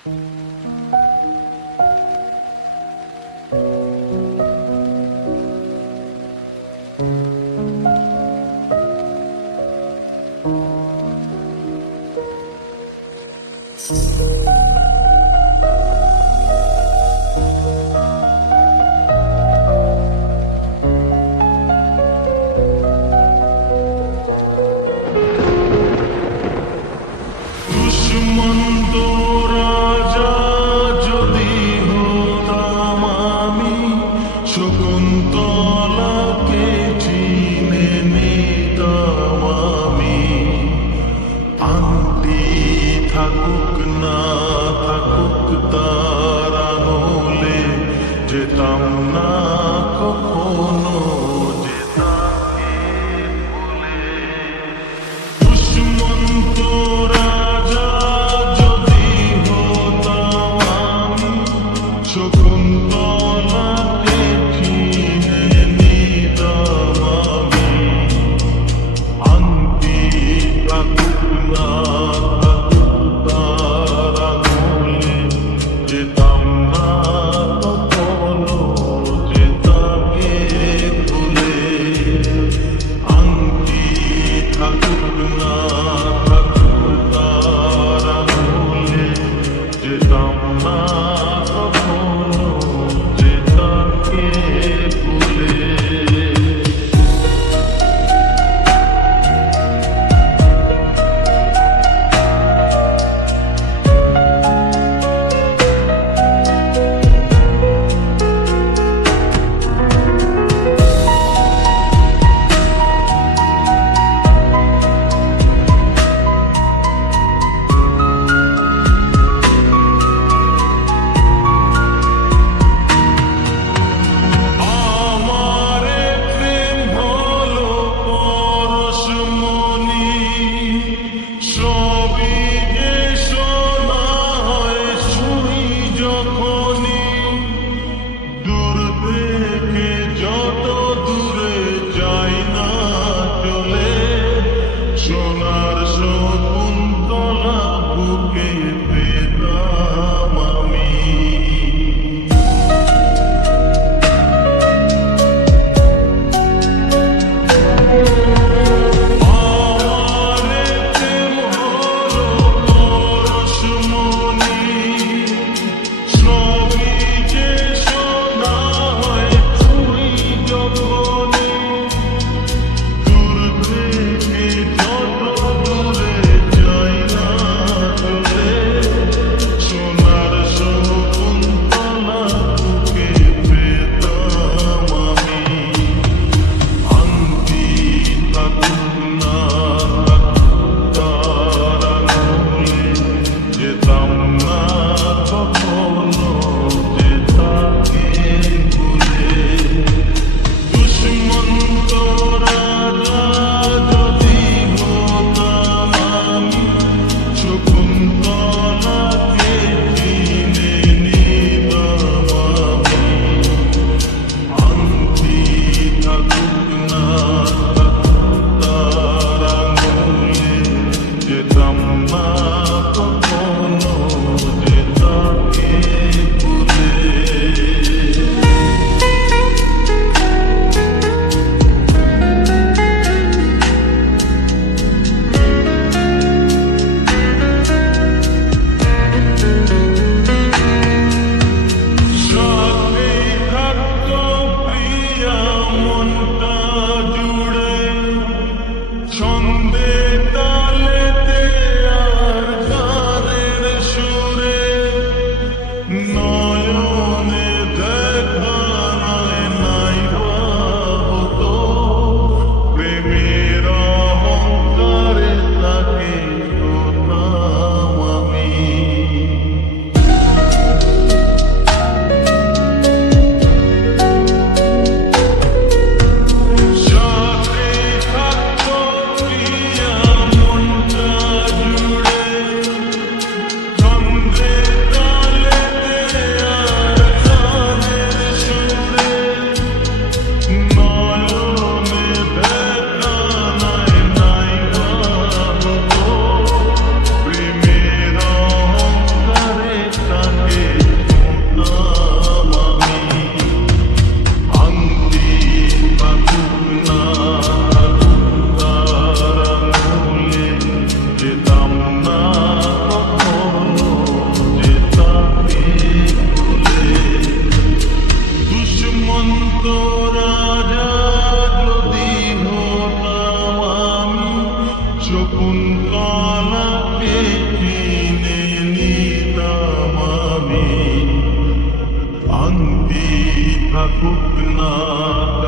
দুষ্মন্ত রাজা যদি হতাম আমি, শকুন্তলাকে চিনে নিতাম আমি। আংটি থাকুক না থাকুক তার আঙুলে, যেতাম না কখনো যে তাকে ভুলে। দুষ্মন্ত রাজা যদি হতাম আমি, শকুন্তলাকে চিনে নিতাম আমি। আংটি থাকুক না থাকুক তার আঙুলে, যেতাম না কখনো যে তাকে ভুলে। আংটি থাকুক না থাকুক তার আঙুলে, যেতাম না কখনো যে তাকে ভুলে। আমারে প্রেম হলো পরশমণি, সবই যে শোনা হয় শুনি যখনই। দূর থেকে যত দূরে যাই না চলে, সোনার শকুন্তলা বুকে পেতাম আমি। আমারে প্রেম হলো পরশমণি, সবই যে শোনা হয় শুনি যখনই। দূর থেকে যত দূরে যাই না চলে, সোনার শকুন্তলা বুকে পেতাম আমি। আংটি থাকুক না থাকুক তার আঙুলে, যেতাম না কখনো যে তাকে ভুলে। দুষ্মন্ত রাজা যদি হতাম আমি, শকুন্তলাকে চিনে নিতাম আমি। আংটি থাকুক না থাকুক তার আঙুলে, যেতাম না কখনো না